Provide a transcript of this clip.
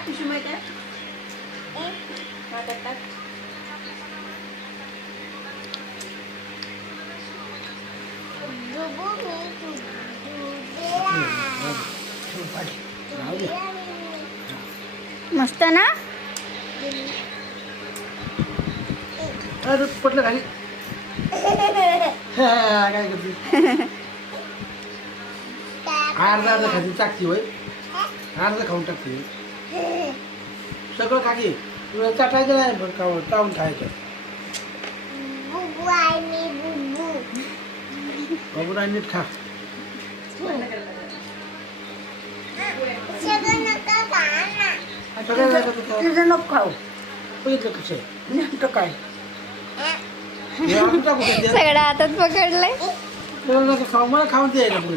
टाक पिशवी माहिती आहे टाक मस्त ना. अरे पटलं खाली काय करते अर्धा अर्धा खाती टाकते होय अर्धा खाऊन टाकते सगळं खाते तुला चाटायचं नाही पण चावून खायचं बाबू नाही नीट खा तुझं नको खाऊ बघितलं कसं आहे नेमकं काय हे आपण टाकू का ते? सगळं हातात पकडलंय. तुला खाऊ मला खाऊन द्यायला पुढे